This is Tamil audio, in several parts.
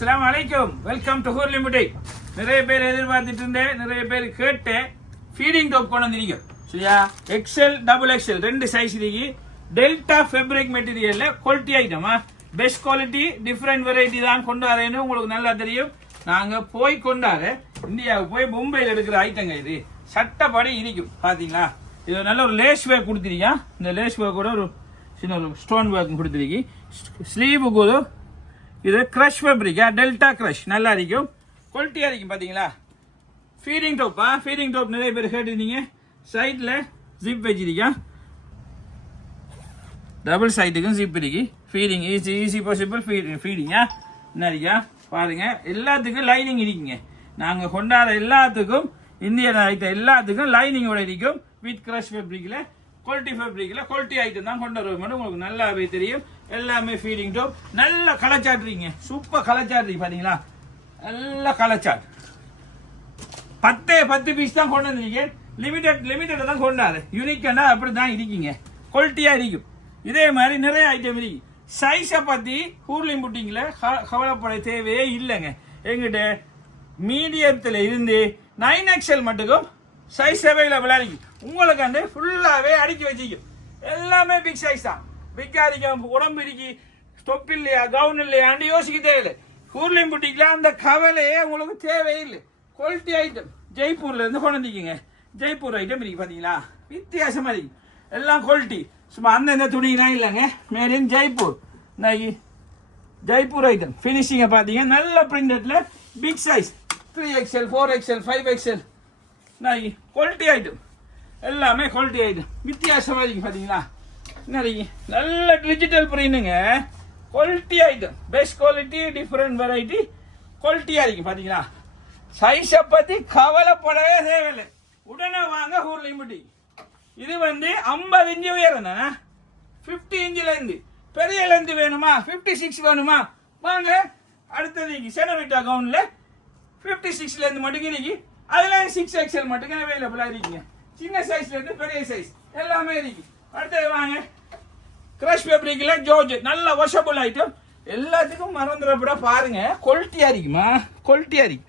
அஸ்ஸலாமு அலைக்கும். வெல்கம் டு ஹூர்லி முட்டை. நிறைய பேர் எதிர்பார்த்துட்டு இருந்தேன், நிறைய பேர் கேட்டேன். ஃபீடிங் டாப் கொண்டு வந்திருக்கோம் சரியா. எக்ஸ்எல் டபுள் எக்ஸ்எல் ரெண்டு சைஸ் இருக்கு. டெல்டா ஃபேப்ரிக் மெட்டீரியல்ல குவாலிட்டி ஐட்டமா, பெஸ்ட் குவாலிட்டி டிஃப்ரெண்ட் வெரைட்டி தான் கொண்டு வரேன்னு உங்களுக்கு நல்லா தெரியும். நாங்க போய் கொண்டாட இந்தியாவுக்கு போய் மும்பையில் எடுக்கிற ஐட்டங்க. இது சட்டப்படி இருக்கும் பாத்தீங்களா. இது நல்ல ஒரு லேஸ் ஒர்க் கொடுத்துருக்கீங்க. இந்த லேஸ் ஒர்க் கூட ஒரு சின்ன ஒரு ஸ்டோன் ஒர்க் கொடுத்துருக்கீங்க. ஸ்லீவுக்கு ஒரு இது கிரஷ் ஃபேப்ரிக்கா, டெல்டா கிரஷ் நல்லா இருக்கும், குவாலிட்டியா இருக்கும் பாத்தீங்களா. ஃபீடிங் டாப்பா, ஃபீடிங் டாப் நிறைய பேர் கேட்டிருந்தீங்க. சைட்ல ஜிப் வச்சிருக்கா, டபுள் சைடுக்கும் ஜிப் இருக்கு. ஃபீடிங் ஈஸி பாசிபிள் ஃபீடிங்கா என்ன இருக்கா பாருங்க. எல்லாத்துக்கும் லைனிங் இருக்குங்க. நாங்க கொண்டாட எல்லாத்துக்கும் இந்தியன் ஐட்டம் எல்லாத்துக்கும் லைனிங்கோட இருக்கும். வித் கிரஷ் ஃபேப்ரிக்ல குவாலிட்டி ஃபேப்ரிக்ல குவாலிட்டி ஐட்டம் தான் கொண்டு வருவோம். உங்களுக்கு நல்லாவே தெரியும். எல்லாமே ஃபீடிங் டாப் நல்லா கலச்சாட்டுறீங்க. சூப்பர் கலச்சாட்டுறீங்க பாத்தீங்களா. நல்லா கலச்சாட் 10 பீஸ் தான் கொண்டு வந்தீங்க. லிமிட்டட் தான் கொண்டாது. யூனிக்கா அப்படி தான் இருக்கீங்க. குவாலிட்டியா இருக்கும். இதே மாதிரி நிறைய ஐட்டம் இருக்கு. சைஸை பத்தி ஹூர்லி புட்டிங்ல கவலைப்பட தேவையே இல்லைங்க. எங்கிட்ட மீடியத்துல இருந்து 9XL மட்டுக்கும் சைஸ் அவைலபிளா இருக்கு. உங்களுக்கு வந்து ஃபுல்லாவே அடுக்கி வச்சிக்கும். எல்லாமே பிக் சைஸ் தான். பிக்கா இருக்கும். உடம்பு இருக்கு, ஸ்டொப் இல்லையா, கவுன் இல்லையான்னு யோசிக்க தேவையில்லை. ஹூர்லி புட்டிக்ல அந்த கவலையே உங்களுக்கு தேவையில்லை. குவாலிட்டி ஐட்டம் ஜெய்ப்பூர்ல இருந்து கொண்டு வந்திருக்கீங்க. ஜெய்ப்பூர் ஐட்டம் இருக்கு பாத்தீங்களா. வித்தியாசமா இருக்கு. எல்லாம் குவாலிட்டி. சும்மா அந்தந்த துணிலாம் இல்லைங்க. Made in Jaipur. Jaipur item பினிஷிங்க பாத்தீங்க. நல்ல பிரிண்டட்ல big size 3XL 4XL 5XL quality item. எல்லாமே குவாலிட்டி ஐட்டம். வித்தியாசமா இருக்கு பாத்தீங்களா. நல்ல டிஜிட்டல் பிரிண்டுங்க. Quality item, best quality, different variety, குவாலிட்டியா இருக்கு பாத்தீங்களா. சைஸை பத்தி கவலைப்படவே தேவையில்லை. உடனே வாங்க ஹூர்லி புட்டிக். இது வந்து 50 இன்ச்சு உயரம், 50 இன்ச்சுல இருந்து பெரிய லென்த் வேணுமா, 56 வேணுமா, வாங்க. அடுத்தது செனவிட்டா கவுன்ல 56ல இருந்து மட்டும் இருக்கு. அதுல 6XL மட்டும் அவைலபிளா இருக்குங்க. சின்ன சைஸ்ல இருந்து பெரிய சைஸ் எல்லாமே இருக்கு. அடுத்தது வாங்க. கிரஷ் ஃபேப்ரிக்ல ஜார்ஜெட் நல்ல வாஷபிள் ஐட்டம். எல்லாத்துக்கும் மறந்துடப்பட பாருங்க. குவாலிட்டியா இருக்குமா, குவாலிட்டியா இருக்கு.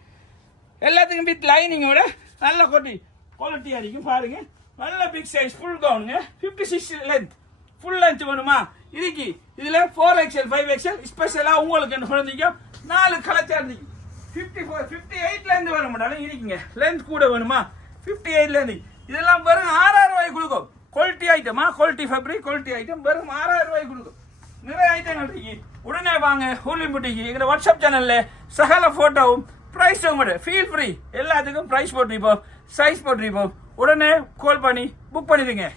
எல்லாத்துக்கும் வித் லைனிங்கோட நல்ல குவாலிட்டியா இருக்கும் பாருங்க. நல்ல பிக் சைஸ் ஃபுல் கவுனுங்க. 56 லென்த் ஃபுல் லென்த் வேணுமா இருக்கு. இதுல 4XL 5XL ஸ்பெஷலா உங்களுக்கு குழந்தைங்க 4 கலச்சார் இருக்கு. 54 58ல இருந்து வர மாட்டாலும் இருக்குங்க. லென்த் கூட வேணுமா 58ல இருந்து. இதெல்லாம் வெறும் 6000 ரூபாய் கொடுக்கும். குவாலிட்டி ஐட்டமா, குவாலிட்டி ஃபேப்ரிக், குவாலிட்டி ஐட்டம் வெறும் 6000 ரூபாய் கொடுக்கும். நிறைய ஐட்டங்கள் இருக்கு. உடனே வாங்க ஹூர்லி புட்டிக். எங்க வாட்ஸ்அப் சேனல்ல சகல போட்டோவும் பிரைஸும் ஃபீல் ஃப்ரீ. எல்லாத்துக்கும் பிரைஸ் போட்டிருப்போம், சைஸ் போட்டிருப்போம். உடனே கால் பண்ணி புக் பண்ணிடுங்க.